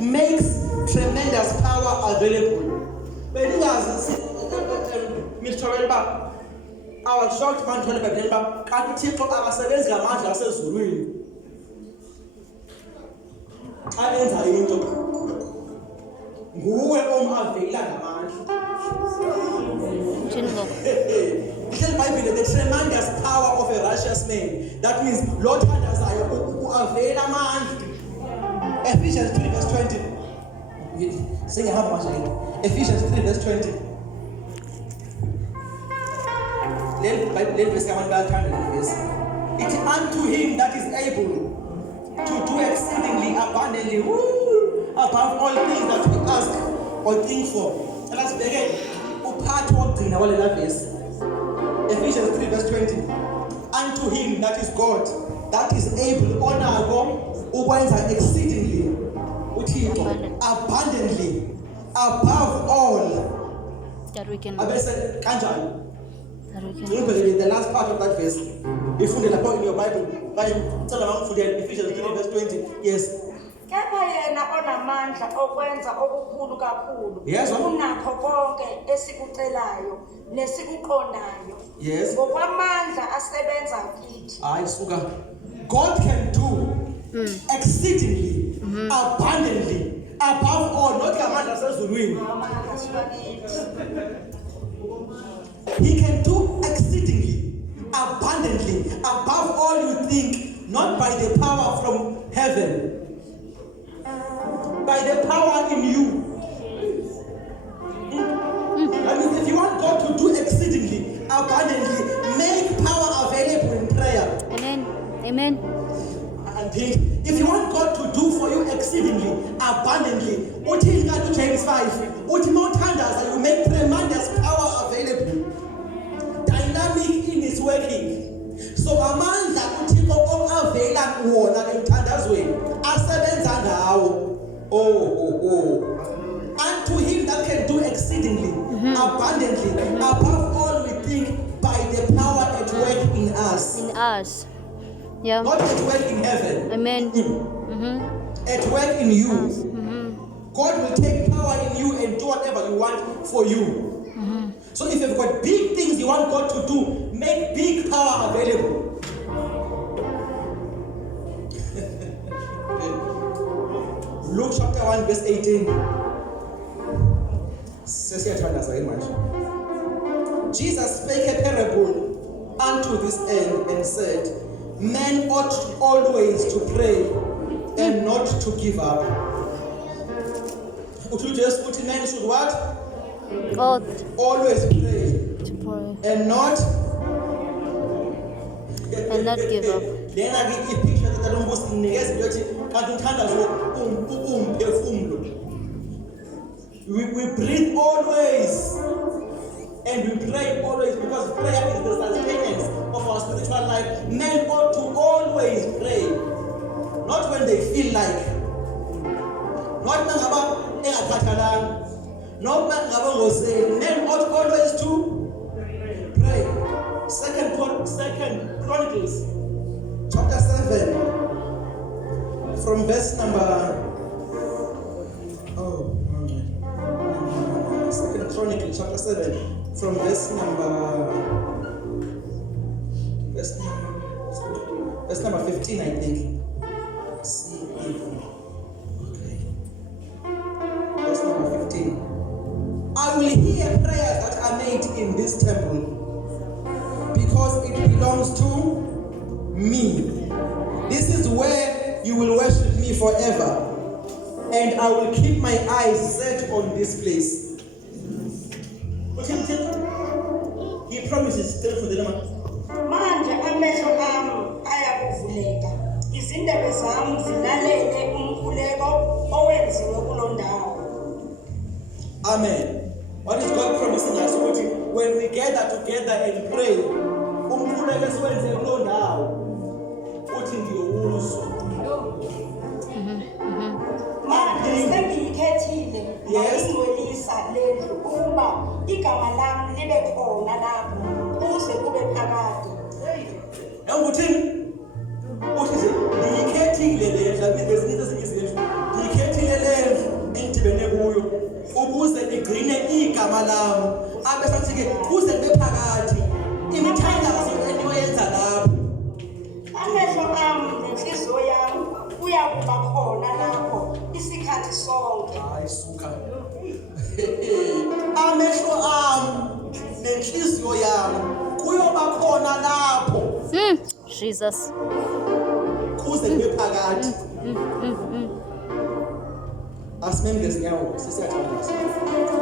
makes tremendous power available. I was shocked man to remember kanti Thixo akasebenzi ngamandla asezulwini. Xa enza into nguwe omavela ngamandla. The Bible, the tremendous power of a righteous man. That means Lord thandazayo uavela amandla. Ephesians 3 verse 20. Sing how much again? Ephesians 3 verse 20. Let verse come back verse. It's unto him that is able to do exceedingly abundantly above all things that we ask or think for. And let's begin. Part 1 now verse. Ephesians 3 verse 20. Unto him that is God, that is able onako ukwenza exceedingly abundantly above all that we can abese kanjani. The last part of that verse, ifunde lapho in your Bible, cela bangifundele Ephesians 3 verse 20. Yes. Kepha yena onamandla okwenza okukhulu kakhulu kunakho konke esikucelayo nesikuqondayo. Yes. Ngokwamandla asebenza kithi. Hayi suka. God can do exceedingly abundantly above all, not ngamandla asezulwini. He can do exceedingly abundantly above all you think, not by the power from heaven, by the power in you. I mean, if you want God to do exceedingly abundantly, make power available in prayer. Amen. Amen. And if you want God to do for you exceedingly abundantly, uthi in James 5, uthi mawuthandaza, you make tremendous power available. Dynamic in his working. So amandla uThixo omavela wona emthandazweni asebenza ngawo. Unto him that can do exceedingly abundantly above all we think, by the power at work in us. In us. Yeah. Not at work in heaven. Amen. At work in you. God will take power in you and do whatever you want for you. So if you've got big things you want God to do, make big power available. Luke chapter 1 verse 18. Jesus spake a parable unto this end and said, men ought always to pray and not to give up. Men should what? Always pray and not give up. Then I get a picture that almost we breathe always and we pray always, because prayer is the sustenance of our spiritual life. Men ought to always pray, not when they feel like, not when men ought always to pray. Second Chronicles chapter 7 from verse number Second Chronicles chapter 7 from verse number 15, I think. Verse number 15. I will hear prayers that are made in this temple, because it belongs to me. This is where you will worship me forever, and I will keep my eyes set on this place. He promises, tell for the Lord. Manje amehlo ami ayakuvuleka, izindebe zami zilalele umkhuleko owenziwe kulo ndawo. Amen. What is God promising us? When we gather together and pray, umkhuleko esiwenze kulo ndawo uthi ngiyowuzwa. Manje sengiyikhethile ngiyingcwelisa lendlu ukuba igama lami libe khona lapho kuze kube phakade. Enguthini? Uthi nje ndiyikhethile le ndlu, ngezinye izindlu ndiyikhethile le kuyo ukuze ligcine igama lami. Abesathi-ke kuze kube phakathi imithandazo eniyoyenza lapho. Amehlo ami nenhliziyo yami kuyakuba khona lapho isikhathi sonke. Hayi suka. Amehlo ami nenhliziyo yami kuyoba khona lapho. Jesus. Kuze kube phakathi. Asimeme ngezinyawo sesiyathandazwa.